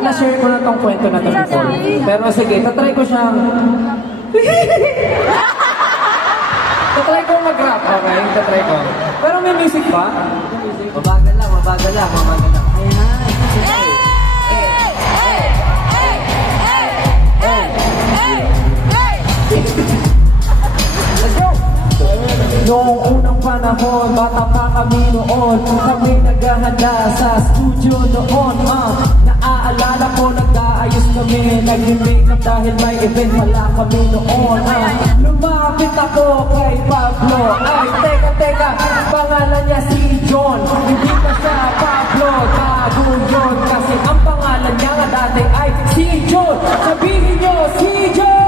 na-share ko na tong kwento na to before. Pero sige, tatry ko siyang... tatry ko mag-rap, okay? Tatry ko. Pero may music ba? Mabagal lang, mabagal lang, mabagal lang. Noong unang panahon, bata pa kami noon. Kami naghahanda sa studio noon. Naaalala ko, nag-aayos kami, nag-makeup dahil may event pala kami noon. Lumapit ako kay Pablo. Ay, teka, pangalan niya si John. Hindi pa siya Pablo, tago yun. Kasi ang pangalan niya nga dati ay si John. Sabihin niyo, si John!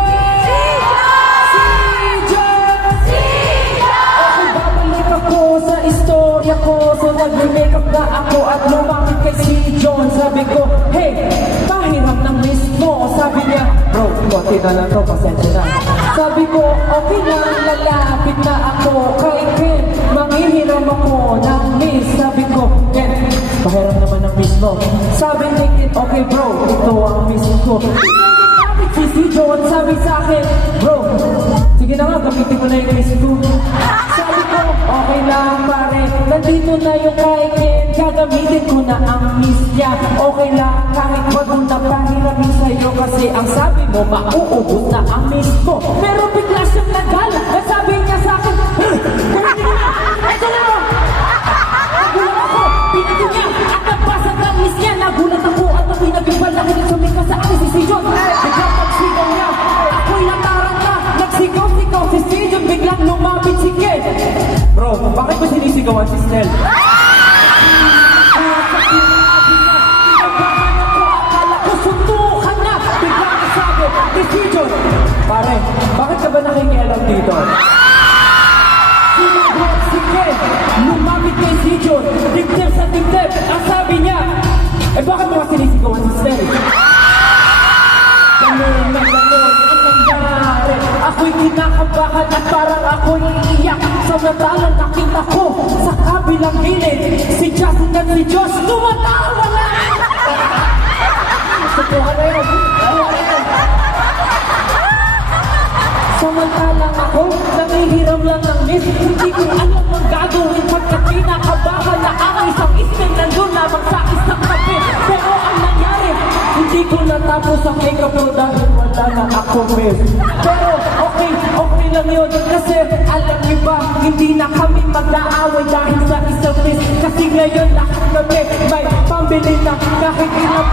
Ako sa istorya ko, so nag-makeup na ako at lumapit kay si John. Sabi ko, hey, pahiram ng miss mo. Sabi niya, bro, konti na lang to, pasensya na. Sabi ko, okay na, lalapit na ako kay Ken, manghihiram ako ng miss. Sabi ko, Ken, pahiram naman ng miss mo. Sabi ni Ken, okay bro, ito ang miss ko. Lumapit si John, sabi sa akin, bro, sige na nga, gamitin ko na yung miss ko. Sabi ko, okay lang pare, nandito na yung kay Ken, gagamitin ko na ang miss niya. Okay lang, kahit wag mo na pahiramin sa'yo, kasi ang sabi mo, mauubos na ang miss ko. Pero bigla siyang nagalit, at sabi niya sa akin, ito na mo! Nagulat ako, pinito niya, at nabasag ang miss niya. Nagulat ako, at napinagibal na sumika sa akin si John. Biglang magsigaw niya, ako'y natarang na, nagsigaw-sigaw si John, biglang lumapit si Ken. Bro, bakit mo sinisigawan si Snell? Akala ko suntukan na, biglang nasabi, decision. Pare, bakit ka ba nakikialam dito? Sinagot si Ken, lumapit kay si John, dibdib sa dibdib. Ang sabi niya, eh bakit mo sinisigawan si Snell? Ganun na ganun ang nangyari. Ako'y kinakabahan at parang ako'y iiyak. Samantalang nakita ko sa kabilang gilid si Justin at si Josh tumatawa na! Tutuhan na yun! Samantalang ako, nangihiram lang ng miss. Hindi ko alam ang gagawin pagkat kinakabahan na ang isang isting nandun lamang sa isang kape. Pero ang nangyari, hindi ko natapos ang makeup ko dahil wala na ako miss. Pero okay lang yun kasi alam niyo ba, hindi na kami mag-aaway dahil sa isang miss. Kasi ngayon lahat kami may pambili na kahit ilang